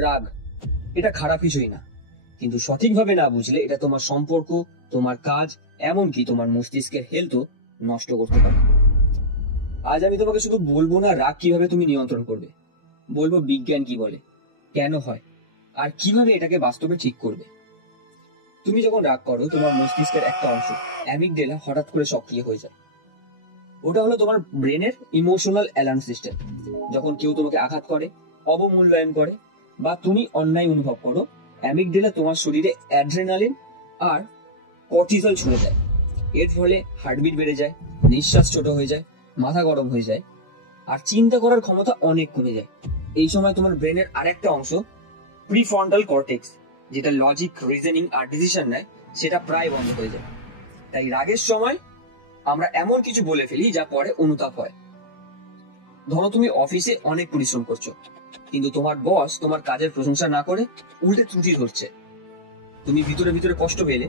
রাগ এটা খারাপ কিছুই না, কিন্তু সঠিকভাবে না বুঝলে এটা তোমার সম্পর্ক, তোমার কাজ, এমনকি তোমার মস্তিষ্কের হেলথও নষ্ট করতে পারে। আজ আমি তোমাকে শুধু বলবো না রাগ কিভাবে তুমি নিয়ন্ত্রণ করবে, বলবো বিজ্ঞান কি বলে, কেন হয়, আর কিভাবে এটাকে বাস্তবে ঠিক করবে। তুমি যখন রাগ করো তোমার মস্তিষ্কের একটা অংশ অ্যামিগডেলা হঠাৎ করে সক্রিয় হয়ে যায়। ওটা হলো তোমার ব্রেনের ইমোশনাল অ্যালার্ম সিস্টেম। যখন কেউ তোমাকে আঘাত করে, অবমূল্যায়ন করে বা তুমি অন্যায় অনুভব করো, অ্যামিগডেলা তোমার শরীরে অ্যাড্রেনালিন আর কর্টিসল ছুড়ে দেয়। এর ফলে হার্টবিট বেড়ে যায়, নিঃশ্বাস ছোট হয়ে যায়, মাথা গরম হয়ে যায়, আর চিন্তা করার ক্ষমতা অনেক কমে যায়। এই সময় তোমার ব্রেনের আরেকটা অংশ প্রিফ্রন্টাল কর্টেক্স, যেটা লজিক, রিজনিং আর ডিসিশন নেয়, সেটা প্রায় বন্ধ হয়ে যায়। তাই রাগের সময় আমরা এমন কিছু বলে ফেলি যা পরে অনুতাপ হয়। ধরো তুমি অফিসে অনেক পরিশ্রম করছো, কিন্তু তোমার বস তোমার কাজের প্রশংসা না করে উল্টে ত্রুটি ধরছে। তুমি ভিতরে ভিতরে কষ্ট পেলে,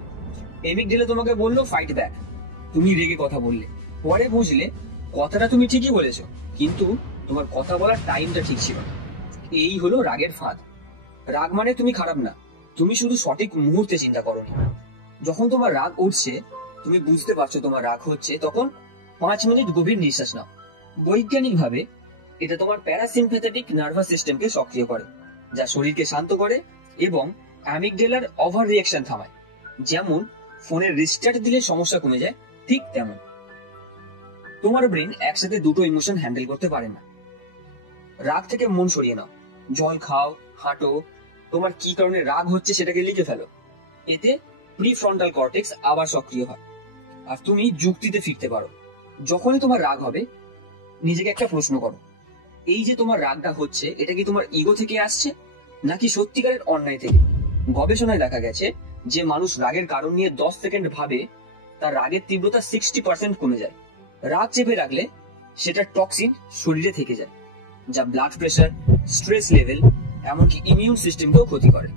এমিগডেলা তোমাকে বললো ফাইট ব্যাক, তুমি রেগে কথা বললে, পরে বুঝলে কথাটা তুমি ঠিকই বলেছো, কিন্তু তোমার কথা বলার টাইমটা ঠিক ছিল না। এই হলো রাগের ফাঁদ। রাগ মানে তুমি খারাপ না, তুমি শুধু সঠিক মুহূর্তে চিন্তা করোনি। যখন তোমার রাগ উঠছে, তুমি বুঝতে পারছো তোমার রাগ হচ্ছে, তখন 5 মিনিট গভীর নিঃশ্বাস নাও। বৈজ্ঞানিক ভাবে এটা তোমার প্যারাসিম্প্যাথেটিক নার্ভাস সিস্টেমকে সক্রিয় করে, যা শরীরকে শান্ত করে এবং অ্যামিগডেলার ওভার রিঅ্যাকশন থামায়। যেমন ফোনের রিস্টার্ট দিলে সমস্যা কমে যায়, ঠিক তেমন তোমার ব্রেন একসাথে দুটো ইমোশন হ্যান্ডেল করতে পারে না। রাগ থেকে মন সরিয়ে নাও, জল খাও, হাঁটো, তোমার কি কারণে রাগ হচ্ছে সেটাকে লিখে ফেলো। এতে প্রিফ্রন্টাল কর্টেক্স আবার সক্রিয় হয় আর তুমি যুক্তিতে ফিরতে পারো। যখনই তোমার রাগ হবে, নিজেকে একটা প্রশ্ন করো, এই যে তোমার রাগটা হচ্ছে, এটা কি তোমার ইগো থেকে আসছে নাকি সত্যিকারের অন্যায় থেকে? গবেষণায় দেখা গেছে যে মানুষ রাগের কারণ নিয়ে 10 সেকেন্ড ভাবে, তার রাগের তীব্রতা 60% কমে যায়। রাগ চেপে রাখলে সেটা টক্সিন শরীরে থেকে যায়, যা ব্লাড প্রেশার, স্ট্রেস লেভেল, এমনকি ইমিউন সিস্টেমকেও ক্ষতি করে।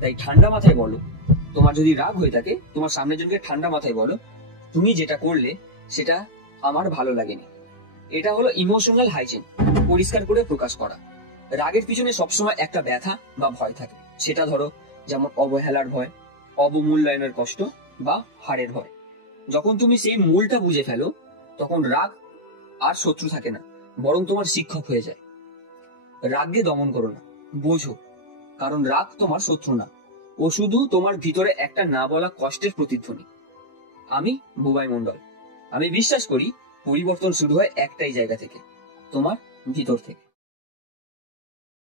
তাই ঠান্ডা মাথায় বলো, তোমার যদি রাগ হয়ে থাকে, তোমার সামনের জনকে ঠান্ডা মাথায় বলো, তুমি যেটা করলে সেটা আমার ভালো লাগেনি। এটা হলো ইমোশনাল হাইজিন, পরিষ্কার করে প্রকাশ করা। রাগের পিছনে সবসময় একটা ব্যথা বা ভয় থাকে, সেটা ধরো যেমন অবহেলার ভয়, অবমূল্যায়নের কষ্ট বা হারের ভয়। যখন তুমি সেই মূলটা বুঝে ফেলো, তখন রাগ আর শত্রু থাকে না, বরং তোমার শিক্ষক হয়ে যায়। রাগকে দমন করো না, বোঝো, কারণ রাগ তোমার শত্রু না, ও শুধু তোমার ভিতরে একটা না বলা কষ্টের প্রতিধ্বনি। আমি বুবাই মন্ডল, আমি বিশ্বাস করি পরিবর্তন শুরু হয় একটাই জায়গা থেকে, তোমার ভিতর থেকে।